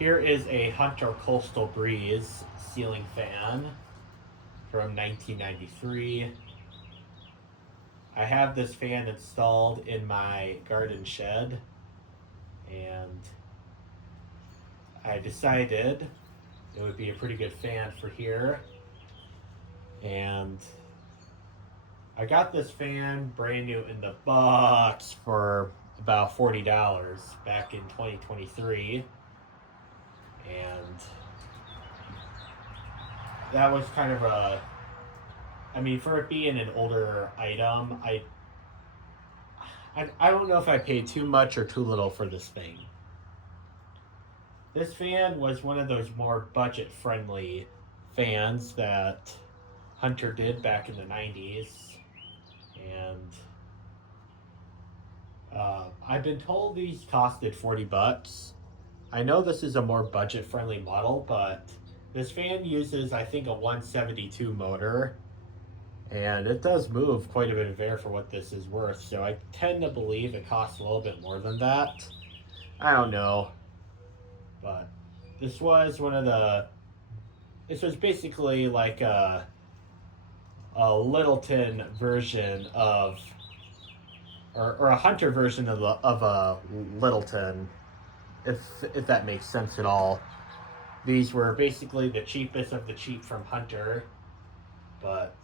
Here is a Hunter Coastal Breeze ceiling fan from 1993. I have this fan installed in my garden shed, and I decided it would be a pretty good fan for here. And I got this fan brand new in the box for about $40 back in 2023. And that was kind of for it being an older item, I don't know if I paid too much or too little for this thing. This fan was one of those more budget friendly fans that Hunter did back in the 90s. And I've been told these costed $40. I know this is a more budget friendly model, but this fan uses, I think, a 172 motor, and it does move quite a bit of air for what this is worth, so I tend to believe it costs a little bit more than that. I don't know, but this was this was basically like a Littleton version of, or a Hunter version of a Littleton, if that makes sense at all. These were basically the cheapest of the cheap from Hunter, but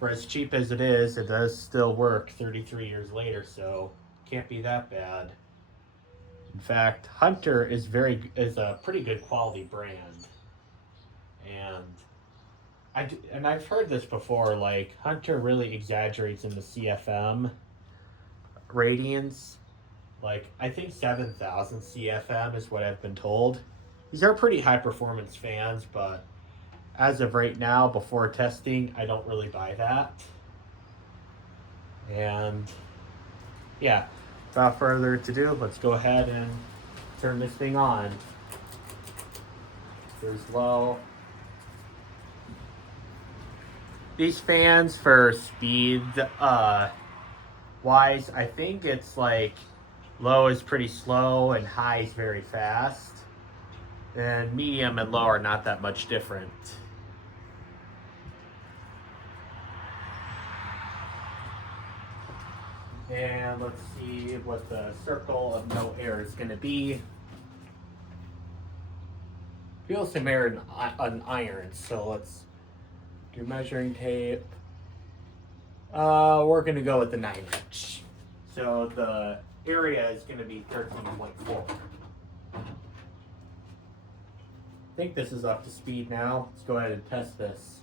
for as cheap as it does still work 33 years later, so can't be that bad. In fact, Hunter is a pretty good quality brand, and I've heard this before. Like, Hunter really exaggerates in the CFM ratings. Like, I think 7,000 CFM is what I've been told. These are pretty high performance fans, but as of right now, before testing, I don't really buy that. And yeah, without further ado, let's go ahead and turn this thing on. There's low. These fans, for speed wise, I think it's like low is pretty slow and high is very fast. And medium and low are not that much different. And let's see what the circle of no air is going to be. Feel some air in iron, so let's do measuring tape. We're going to go with the 9-inch. So the area is going to be 13.4. I think this is up to speed now. Let's go ahead and test this.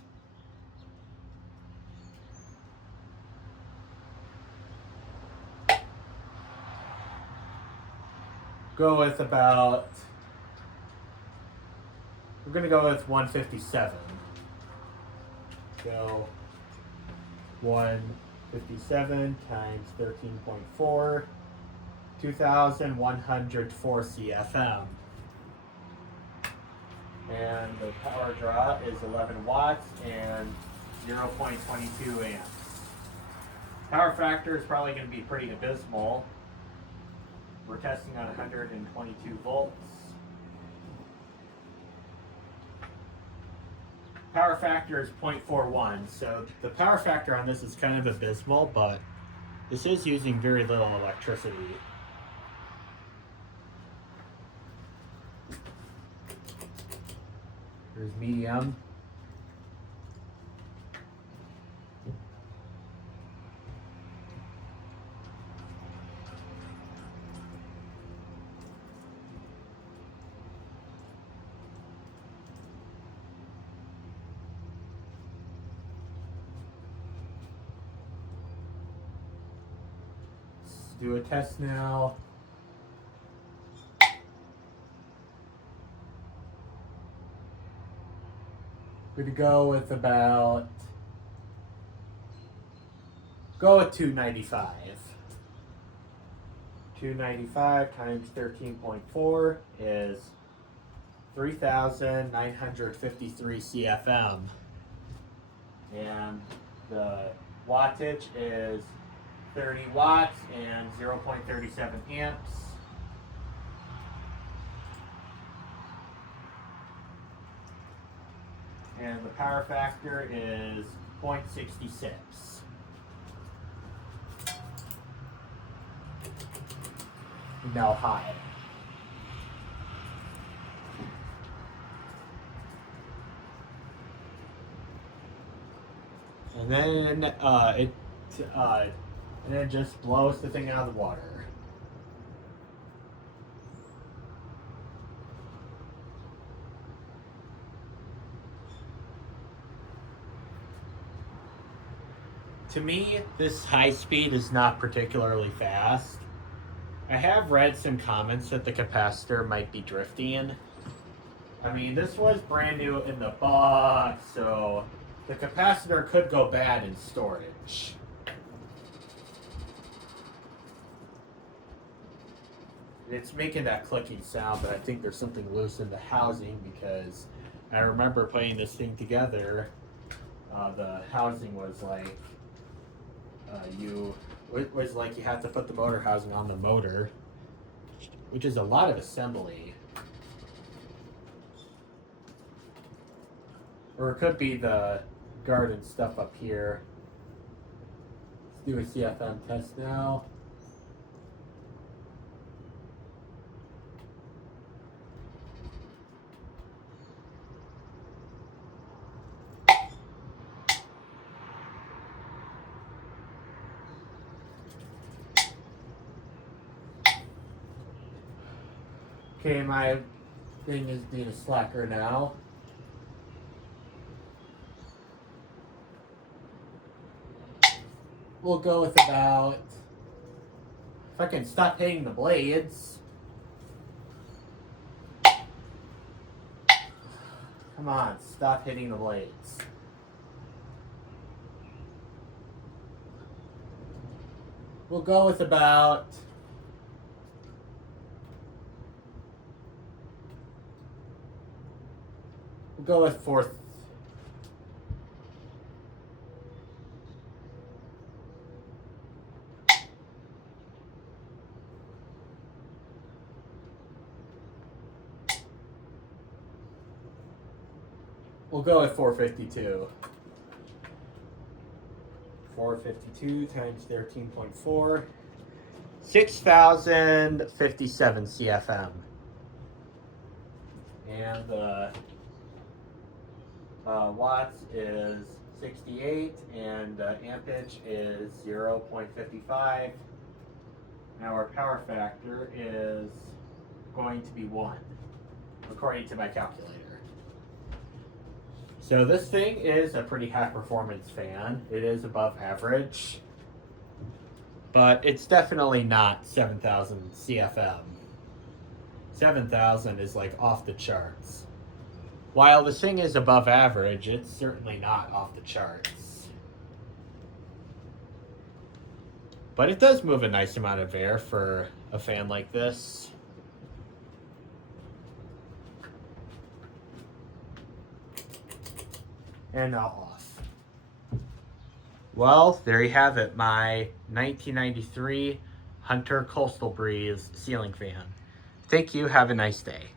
We're going to go with 157. So 157 times 13.4, 2,104 CFM. And the power draw is 11 watts and 0.22 amps. Power factor is probably going to be pretty abysmal. We're testing on 122 volts. Power factor is 0.41, so the power factor on this is kind of abysmal, but this is using very little electricity. Here's medium. Let's do a test now. We're going to go with 295. 295 times 13.4 is 3,953 CFM. And the wattage is 30 watts and 0.37 amps. And the power factor is 0.66. Now high. And then it just blows the thing out of the water. To me, this high speed is not particularly fast. I have read some comments that the capacitor might be drifting. I mean, this was brand new in the box, so the capacitor could go bad in storage. It's making that clicking sound, but I think there's something loose in the housing because I remember putting this thing together. The housing was like it was like you have to put the motor housing on the motor, which is a lot of assembly. Or it could be the garden stuff up here. Let's do a CFM test now. Okay, my thing is being a slacker now. We'll go with about, if I can stop hitting the blades. Come on, stop hitting the blades. We'll go with about, we'll go with 4. We'll go with 452. 452 times 13.4. 6,057 CFM. And the watts is 68 and ampage is 0.55. Now our power factor is going to be 1, according to my calculator. So this thing is a pretty high performance fan. It is above average, but it's definitely not 7,000 CFM. 7,000 is like off the charts. While this thing is above average, it's certainly not off the charts. But it does move a nice amount of air for a fan like this. And now off. Well, there you have it, my 1993 Hunter Coastal Breeze ceiling fan. Thank you, have a nice day.